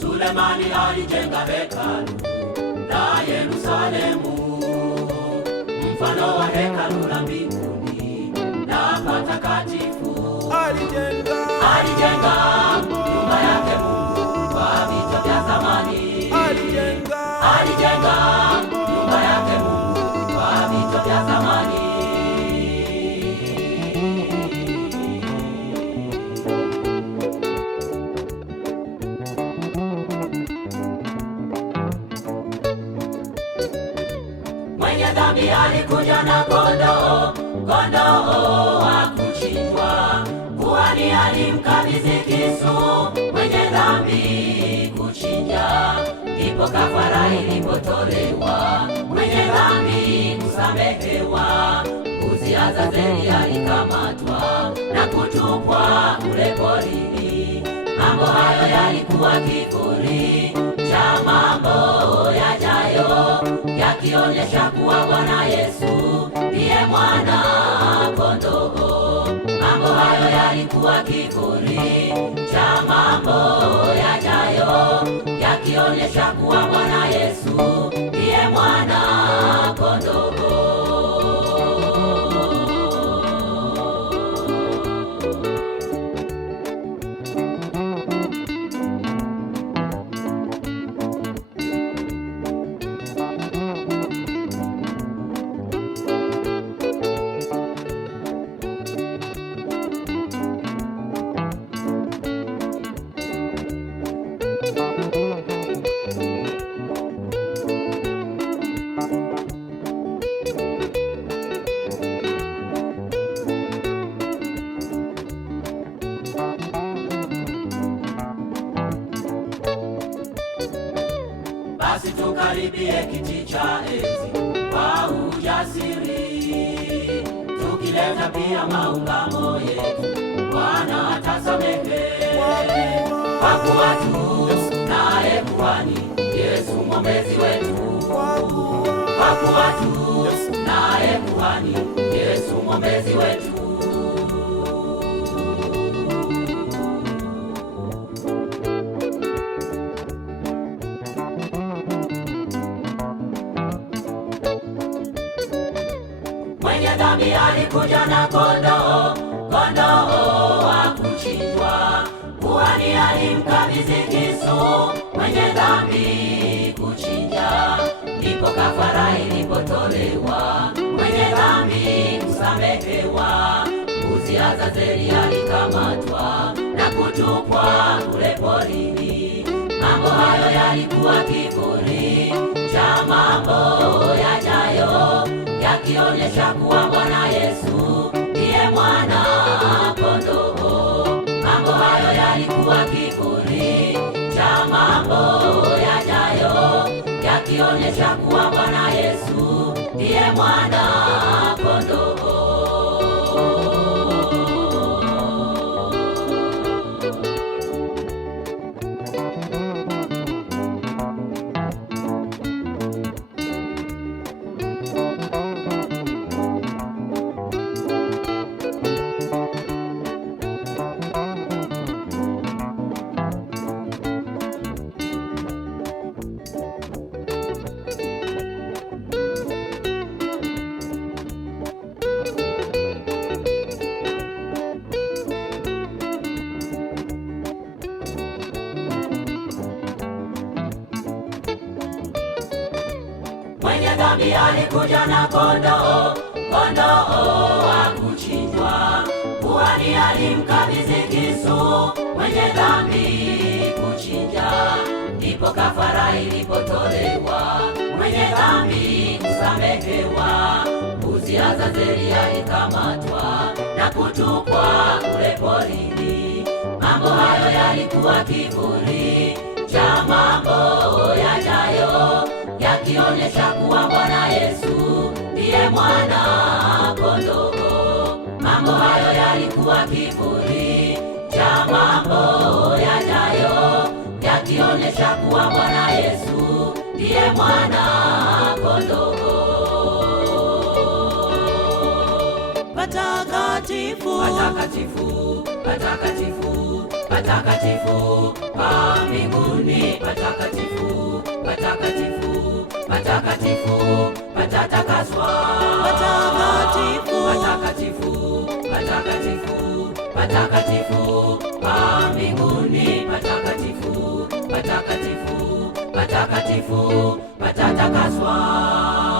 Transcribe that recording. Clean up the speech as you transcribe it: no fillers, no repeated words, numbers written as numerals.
Sulemani alijenga hekalu la Yerusalemu, mfano wa hekalu la mbinguni na patakatifu. Alijenga nyumba yake Mungu kwa vito vya zamani. Alijenga nyumba yake Mungu kwa vito vya zamani. Mwenye dhambi alikuja na kondoo wa kuchinjwa. Kuhani alimkabidhi kisu mwenye dhambi kuchinja, ndipo kafara ilipotolewa, mwenye dhambi kusamehewa. Mbuzi Azazeli alikamatwa na kutupwa kule porini. Mambo hayo yalikuwa kivuli cha mambo yajayo, yakionyesha kuwa Bwana Yesu ndiye mwana kondoo. Mambo hayo yalikuwa kivuli cha mambo yajayo, yakionyesha kuwa Bwana Yesu ndiye mwana kondoo. Basi tukaribie kiti cha enzi kwa ujasiri, tukileta pia maungamo yetu, Bwana atasamehe. Kwa kuwa tu naye kuhani Yesu mwombezi wetu. Kwa kuwa tu naye kuhani Yesu mwombezi wetu. Mwenye dhambi alikuja na kondoo wa kuchinjwa. Kuhani alimkabidhi kisu mwenye dhambi kuchinja, ndipo kafara ilipotolewa, mwenye dhambi kusamehewa. Mbuzi Azazeli alikamatwa na kutupwa kule porini. Mambo hayo yalikuwa kivuli cha mambo yajayo, yakionyesha kuwa Bwana Yesu ndiye mwana kondoo. Mambo hayo yalikuwa kivuli cha mambo yajayo, yakionyesha kuwa Bwana Yesu ndiye mwana kondoo. Mwenye dhambi alikuja na kondoo wa kuchinjwa. Kuhani alimkabidhi kisu mwenye dhambi kuchinja, ndipo kafara ilipotolewa, mwenye dhambi kusamehewa. binti Azazeli alikamatwa na kutupwa kule porini. Mambo hayo yalikuwa kivuli cha mambo yajayo, yakionyesha kuwa Bwana Yesu ndiye mwana kondoo. Mambo hayo yalikuwa kivuli cha mambo yajayo, yakionyesha kuwa Bwana Yesu ndiye mwana kondoo. Patakatifu, patakatifu, patakatifu, patakatifu pa mbinguni, patakatifu, patakatifu, patakatifu, patatakaswa, patakatifu, patakatifu, patakatifu, patakatifu pa mbinguni, patakatifu, patakatifu, patakatifu, patatakaswa.